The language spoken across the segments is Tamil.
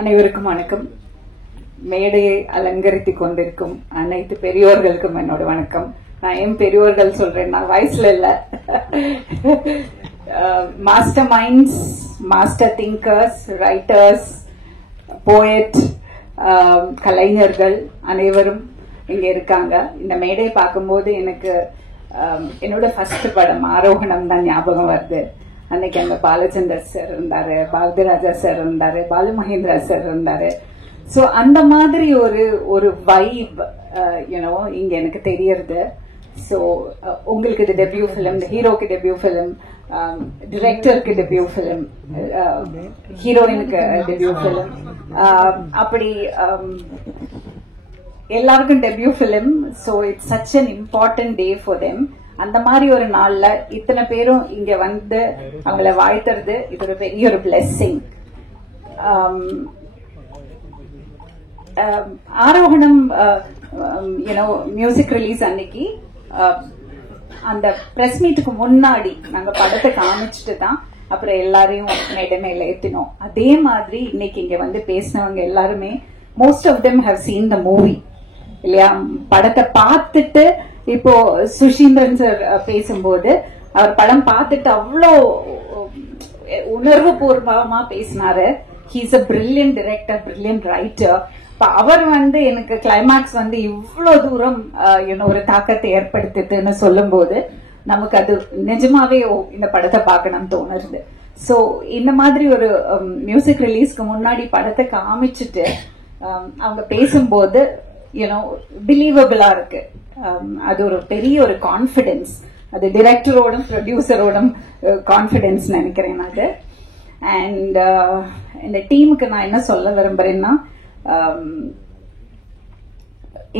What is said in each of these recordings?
அனைவருக்கும் வணக்கம். மேடையை அலங்கரித்துக் கொண்டிருக்கும் அனைத்து பெரியோர்களுக்கும் என்னோட வணக்கம். நான் ஏன் பெரியோர்கள் சொல்றேன்னா வயசுல இல்ல, master minds, master thinkers, writers, poet, கலைஞர்கள் அனைவரும் இங்க இருக்காங்க. இந்த மேடையை பார்க்கும்போது எனக்கு என்னோட ஃபர்ஸ்ட் படம் ஆரோகணம் தான் ஞாபகம் வருது. அன்னைக்கு அங்க பாலச்சந்தர் சார் இருந்தாரு, பாரதிராஜா சார் இருந்தாரு, பாலு மகேந்திரா சார் இருந்தாரு. சோ அந்த மாதிரி ஒரு வைப் இங்க எனக்கு தெரியறது. சோ உங்களுக்கு இது டெபியூ பிலிம், இந்த ஹீரோக்கு டெபியூ பிலிம், டிரெக்டருக்கு டெபியூ பிலிம், ஹீரோயினுக்கு டெபியூ பிலிம், அப்படி எல்லாருக்கும் debut film. So it's such an important day for them. அந்த மாதிரி ஒரு நாள்ல இத்தனை பேரும் இங்க வந்து அவங்கள வாழ்த்துறது இது ஒரு பெரிய ஒரு பிளெஸிங். ஆரோகணம் மியூசிக் ரிலீஸ் அன்னைக்கு அந்த பிரஸ் மீட்டுக்கு முன்னாடி நாங்க படத்தை காமிச்சிட்டு தான் அப்புறம் எல்லாரையும் மேடை மேல ஏத்தினோம். அதே மாதிரி இன்னைக்கு இங்க வந்து பேசினவங்க எல்லாருமே most of them have seen the movie இல்லையா. படத்தை பார்த்துட்டு இப்போ சுஷீந்திரன் சார் பேசும்போது அவர் படம் பார்த்துட்டு அவ்வளோ உணர்வு பூர்வமா பேசினாரு. He's a brilliant director, brilliant writer. அவர் வந்து எனக்கு கிளைமாக்ஸ் வந்து இவ்வளவு தூரம் ஒரு தாக்கத்தை ஏற்படுத்துதுன்னு சொல்லும் போது நமக்கு அது நிஜமாவே இந்த படத்தை பார்க்கணும்னு தோணுது. சோ இந்த மாதிரி ஒரு மியூசிக் ரிலீஸ்க்கு முன்னாடி படத்தை காமிச்சிட்டு அவங்க பேசும்போது பிலீவபிளா இருக்கு. அது ஒரு பெரிய ஒரு கான்பிடன்ஸ். அது டிரெக்டரோடும் ப்ரொடியூசரோடும் கான்பிடன்ஸ் நினைக்கிறேன் அது. அண்ட் இந்த டீமுக்கு நான் என்ன சொல்ல விரும்புறேன்னா,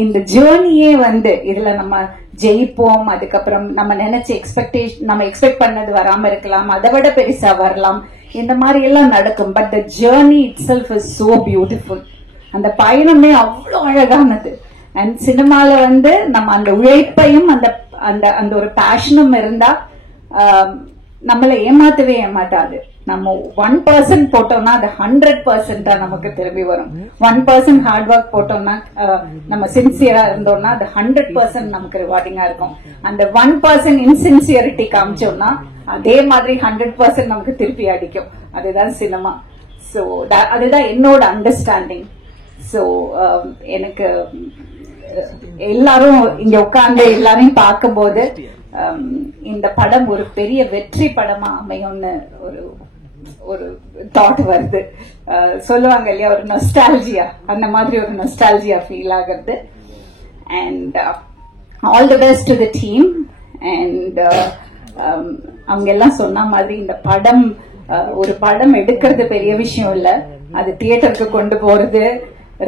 இந்த ஜேர்னியே வந்து இதுல நம்ம ஜெயிப்போம், அதுக்கப்புறம் நம்ம நினைச்ச எக்ஸ்பெக்டேஷன், நம்ம எக்ஸ்பெக்ட் பண்ணது வராம இருக்கலாம், அதை விட பெருசா வரலாம், இந்த மாதிரி எல்லாம் நடக்கும். But the journey it self is so beautiful. அந்த பயணமே அவ்வளவு அழகானது. அண்ட் சினிமால வந்து நம்ம அந்த உழைப்பையும் அந்த அந்த அந்த ஒரு பேஷனும் இருந்தா நம்மள ஏமாத்தவே ஏமாத்தாது. நம்ம 1% போட்டோம்னா அது 100% நமக்கு திரும்பி வரும். 1% ஹார்ட் ஒர்க் போட்டோம்னா, நம்ம சின்சியரா இருந்தோம்னா அது 100% நமக்கு ரிவார்டிங்கா இருக்கும். அந்த 1% இன்சின்சியரிட்டி காமிச்சோம்னா அதே மாதிரி 100% நமக்கு திருப்பி அடிக்கும். அதுதான் சினிமா. சோ அதுதான் என்னோட அண்டர்ஸ்டாண்டிங். சோ எனக்கு எல்லாரும் இங்க உட்கார்ந்து எல்லாரையும் பார்க்கும்போது இந்த படம் ஒரு பெரிய வெற்றி படமா அமையும்னு ஒரு தாட் வருது. சொல்லுவாங்க இல்லையா, ஒரு நொஸ்டால்ஜியா, அந்த மாதிரி ஒரு நொஸ்டால்ஜியா ஃபீல் ஆகுறது. And all the best to the team. And அவங்க எல்லாம் சொன்ன மாதிரி இந்த படம், ஒரு படம் எடுக்கிறது பெரிய விஷயம் இல்ல, அது தியேட்டருக்கு கொண்டு போறது,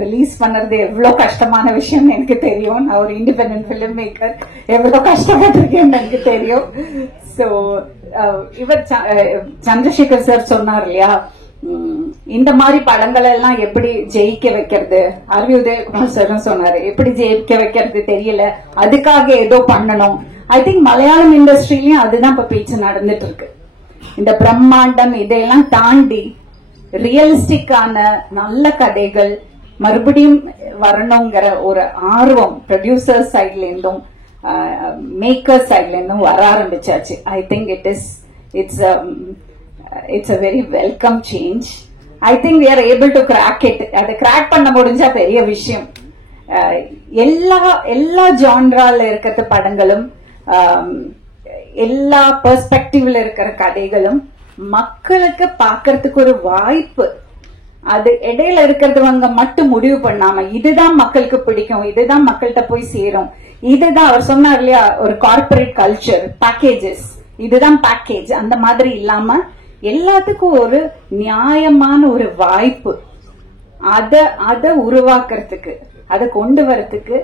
ரிலீஸ் பண்றது எவ்வளவு கஷ்டமான விஷயம் எனக்கு தெரியும். நான் ஒரு இண்டிபெண்டன்ட் பிலிம் மேக்கர், எவ்வளவு கஷ்டப்பட்டிருக்கேன்னு எனக்கு தெரியும். சோ இவர் சந்திரசேகர் சார் சொன்னார் இல்லையா, இந்த மாதிரி படங்கள் எல்லாம் எப்படி ஜெயிக்க வைக்கிறது. உதயகுமார் சாரும் சொன்னாரு, எப்படி ஜெயிக்க வைக்கிறது தெரியல, அதுக்காக ஏதோ பண்ணணும். ஐ திங்க் மலையாளம் இண்டஸ்ட்ரியிலயும் அதுதான் இப்ப பேச்சு நடந்துட்டு இருக்கு. இந்த பிரம்மாண்டம் இதையெல்லாம் தாண்டி ரியலிஸ்டிக்கான நல்ல கதைகள் மறுபடியும் வரணுங்கிற ஒரு ஆர்வம் ப்ரொடியூசர் சைட்ல இருந்தும் மேக்கர் சைட்ல இருந்தும் வர ஆரம்பிச்சாச்சு. I think it's a very welcome change. I think we are able to crack it. அதை கிராக் பண்ண முடிஞ்சா பெரிய விஷயம். எல்லா ஜான்ரால இருக்கிற படங்களும், எல்லா பெர்ஸ்பெக்டிவ்ல இருக்கிற கதைகளும் மக்களுக்கு பாக்கிறதுக்கு ஒரு வாய்ப்பு. அது இடையில இருக்கிறவங்க மட்டும் முடிவு பண்ணாம இதுதான் மக்களுக்கு பிடிக்கும், இதுதான் மக்கள்கிட்ட போய் சேரும், இதுதான் அவர் சொன்னார் இல்லையா, ஒரு கார்பரேட் கல்ச்சர், பேக்கேஜஸ், இதுதான் பேக்கேஜ், அந்த மாதிரி இல்லாம எல்லாத்துக்கும் ஒரு நியாயமான ஒரு வாய்ப்பு, அத உருவாக்குறதுக்கு, அதை கொண்டு வரதுக்கு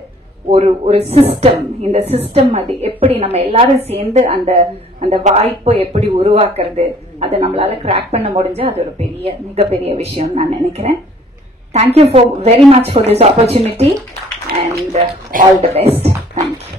ஒரு சிஸ்டம். இந்த சிஸ்டம் அது எப்படி நம்ம எல்லாரும் சேர்ந்து அந்த வாய்ப்பை எப்படி உருவாக்குறது, அதை நம்மளால கிராக் பண்ண முடிஞ்சா அது ஒரு மிகப்பெரிய விஷயம் நான் நினைக்கிறேன். Thank you very much for this opportunity and all the best. Thank you.